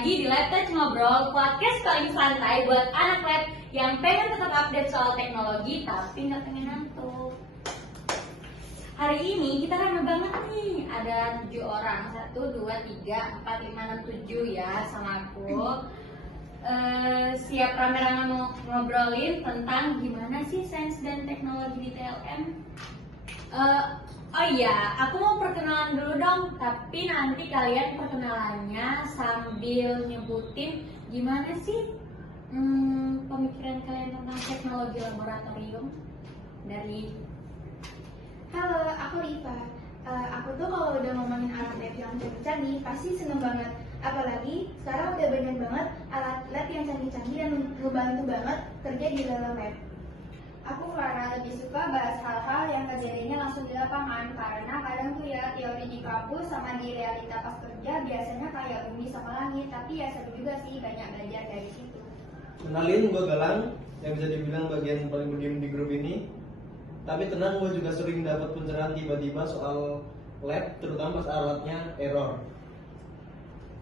lagi di Lab Touch Ngobrol, podcast paling santai buat anak lab yang pengen tetap update soal teknologi tapi nggak pengen ngantuk. Hari ini kita rame banget nih, ada 7 orang, 1, 2, 3, 4, 5, 6, 7 ya sama aku. Siap rame-rame mau ngobrolin tentang gimana sih sains dan teknologi di TLM. Oh iya, aku mau perkenalan dulu dong, tapi nanti kalian perkenalannya sambil nyebutin gimana sih pemikiran kalian tentang teknologi laboratorium dari. Halo, aku Riva. Aku tuh kalau udah ngomongin alat lab yang canggih-canggih pasti seneng banget. Apalagi sekarang udah banyak banget alat lab yang canggih-canggih dan ngebantu banget kerja di dalam lab. Aku Clara lebih suka bahas hal-hal yang kejadiannya langsung di lapangan karena kadang tuh ya teori di kampus sama di realita pas kerja biasanya kayak bumi sama langit, tapi ya seru juga sih banyak belajar dari situ. Kenalin, gue Galang yang bisa dibilang bagian paling pendiam di grup ini. Tapi tenang, gue juga sering dapat pencerahan tiba-tiba soal lab, terutama pas alatnya error.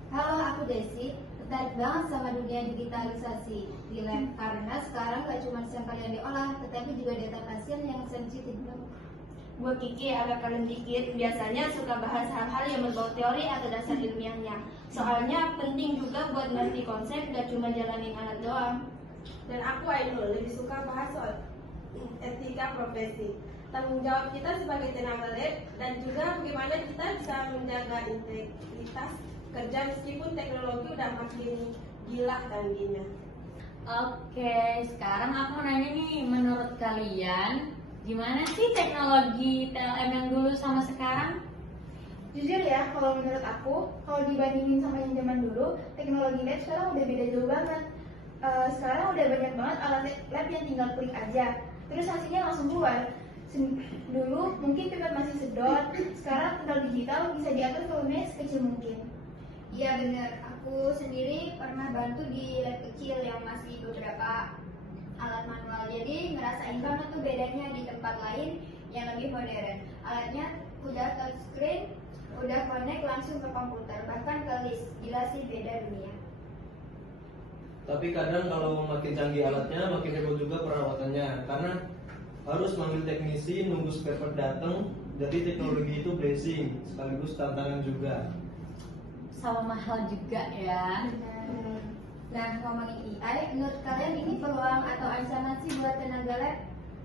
Halo, aku Desi. Tertarik banget sama dunia digitalisasi di lab karena sekarang gak cuma sampel yang diolah, tetapi juga data pasien yang sensitif banget. Buat Kiki, agak kalian dikit, biasanya suka bahas hal-hal yang berbau teori atau dasar ilmiahnya. Soalnya penting juga buat ngerti konsep, gak cuma jalanin alat doang. Dan aku Ainul, lebih suka bahas soal etika profesi, tanggung jawab kita sebagai tenaga lab, dan juga bagaimana kita bisa menjaga integritas kerja meskipun teknologi udah makin gila canggihnya. Oke, sekarang aku mau nanya nih, menurut kalian gimana sih teknologi TLM yang dulu sama sekarang? Jujur ya, kalau menurut aku, kalau dibandingin sama yang zaman dulu, teknologi lab sekarang udah beda jauh banget. Sekarang udah banyak banget alat lab yang tinggal klik aja, terus hasilnya langsung keluar. Dulu mungkin pipet masih sedot, sekarang tinggal digital bisa diatur volumenya sekecil mungkin. Iya bener, aku sendiri pernah bantu di lab kecil yang masih beberapa alat manual. Jadi ngerasain banget tuh bedanya di tempat lain yang lebih modern. Alatnya udah touchscreen, udah connect langsung ke komputer, bahkan ke list. Gila sih beda dunia. Tapi kadang kalau makin canggih alatnya, makin heboh juga perawatannya. Karena harus manggil teknisi, nunggu spare part datang. Jadi teknologi itu blessing, sekaligus tantangan juga. Sama mahal juga ya. Nah, ngomongin AI, menurut kalian ini peluang atau ancaman sih buat tenaga lab?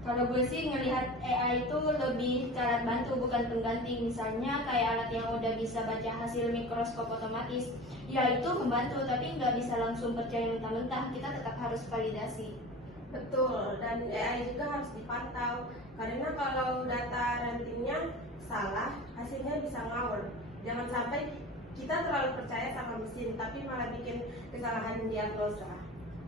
Kalau gue sih ngelihat AI itu lebih cara bantu bukan pengganti. Misalnya kayak alat yang udah bisa baca hasil mikroskop otomatis, ya itu membantu tapi nggak bisa langsung percaya mentah-mentah. Kita tetap harus validasi. Betul, dan AI juga harus dipantau karena kalau data rantingnya salah, hasilnya bisa ngawur. Jangan sampai kita terlalu percaya sama mesin, tapi malah bikin kesalahan diagnosa.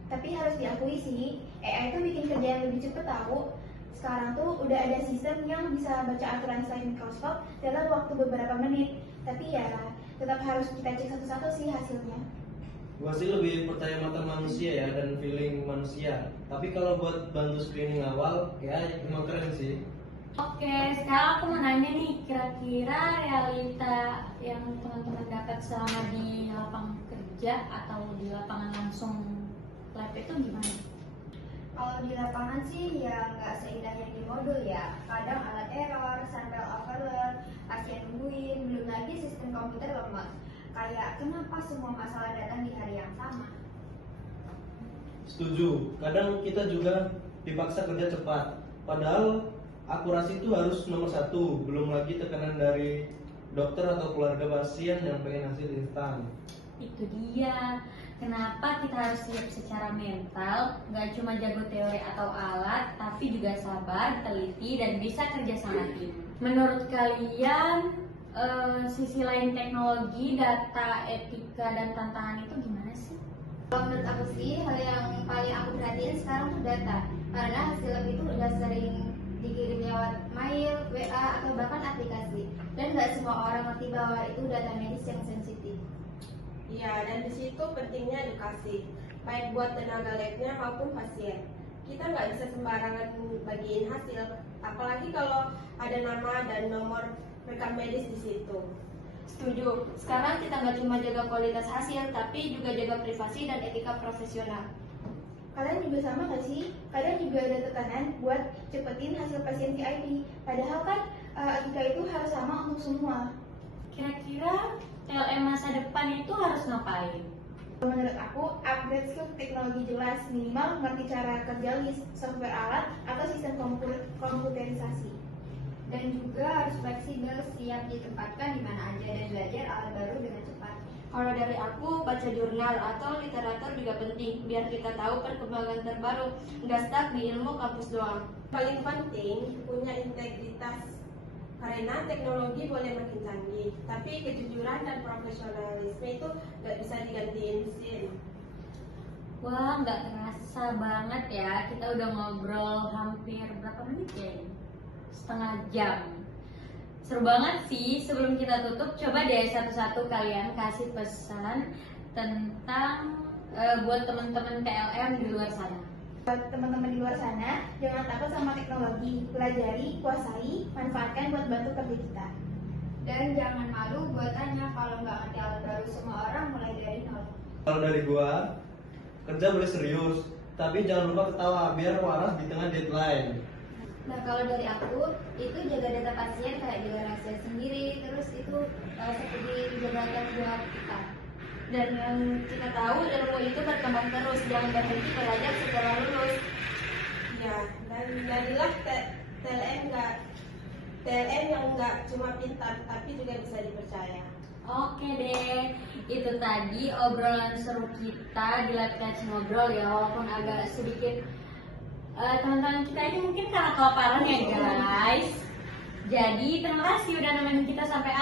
Tapi harus diakui sih, AI itu bikin kerjaan lebih cepet tahu. Sekarang tuh udah ada sistem yang bisa baca aturan slide mikroskop dalam waktu beberapa menit. Tapi ya, tetap harus kita cek satu-satu sih hasilnya. Gua sih lebih percaya mata manusia ya dan feeling manusia. Tapi kalau buat bantu screening awal, ya emang keren sih. Oke, sekarang aku mau nanya nih, kira-kira realita yang teman-teman dapat selama di lapangan kerja atau di lapangan langsung lab itu gimana? Kalau di lapangan sih ya nggak seindah yang di modul ya. Kadang alat error, sampel overload, pasien nungguin, belum lagi sistem komputer lemah. Kayak kenapa semua masalah datang di hari yang sama? Setuju, kadang kita juga dipaksa kerja cepat. Padahal akurasi itu harus nomor 1, belum lagi tekanan dari dokter atau keluarga pasien yang pengen hasil instan. Itu dia, kenapa kita harus siap secara mental, gak cuma jago teori atau alat, tapi juga sabar, teliti, dan bisa kerja sama tim. Menurut kalian, sisi lain teknologi, data, etika, dan tantangan itu gimana sih? Kalau menurut aku sih, hal yang paling aku perhatiin sekarang tuh data. Karena hasil lab itu udah sering dikirim lewat mail, WA, atau bahkan aplikasi. Dan nggak semua orang ngerti bahwa itu data medis yang sensitif. Iya, dan di situ pentingnya edukasi, baik buat tenaga labnya maupun pasien. Kita nggak bisa sembarangan bagiin hasil, apalagi kalau ada nama dan nomor rekam medis di situ. Setuju. Sekarang kita nggak cuma jaga kualitas hasil, tapi juga jaga privasi dan etika profesional. Kalian juga sama gak sih? Kadang juga ada tekanan buat cepetin hasil pasien VIP. Padahal kan etika itu harus sama untuk semua. Kira-kira TLM masa depan itu harus ngapain? Menurut aku, upgrade skill teknologi jelas, minimal mengerti cara kerja list, software alat, atau sistem komputerisasi. Dan juga harus fleksibel, siap ditempatkan di mana aja dan belajar alat baru dengan cepat. Kalau dari aku, baca jurnal atau literatur juga penting, biar kita tahu perkembangan terbaru, nggak stuck di ilmu kampus doang. Paling penting punya integritas, karena teknologi boleh makin canggih, tapi kejujuran dan profesionalisme itu nggak bisa digantiin mesin. Wah, nggak kerasa banget ya. Kita udah ngobrol hampir berapa menit ya? Setengah jam. Seru banget sih. Sebelum kita tutup, coba deh satu-satu kalian kasih pesan tentang buat teman-teman TLM di luar sana. Buat teman-teman di luar sana, jangan takut sama teknologi, pelajari, kuasai, manfaatkan buat bantu kerja kita. Dan jangan malu buat tanya kalau nggak ngerti alat baru. Semua orang mulai dari nol. Kalau dari gua, kerja boleh serius, tapi jangan lupa ketawa biar waras di tengah deadline. Nah kalau dari aku, itu jaga data pasien kayak jaga rahasia sendiri. Terus itu seperti jabatan buat kita. Dan yang kita tahu, ilmu itu berkembang terus, jangan berhenti belajar setelah lulus. Ya, dan jadilah TLM yang nggak cuma pintar, tapi juga bisa dipercaya. Oke deh, itu tadi obrolan seru kita di Lab Catch Ngobrol ya, walaupun agak sedikit teman-teman kita ini mungkin karena kelaparan ya guys. Jadi terima kasih udah nemenin kita sampai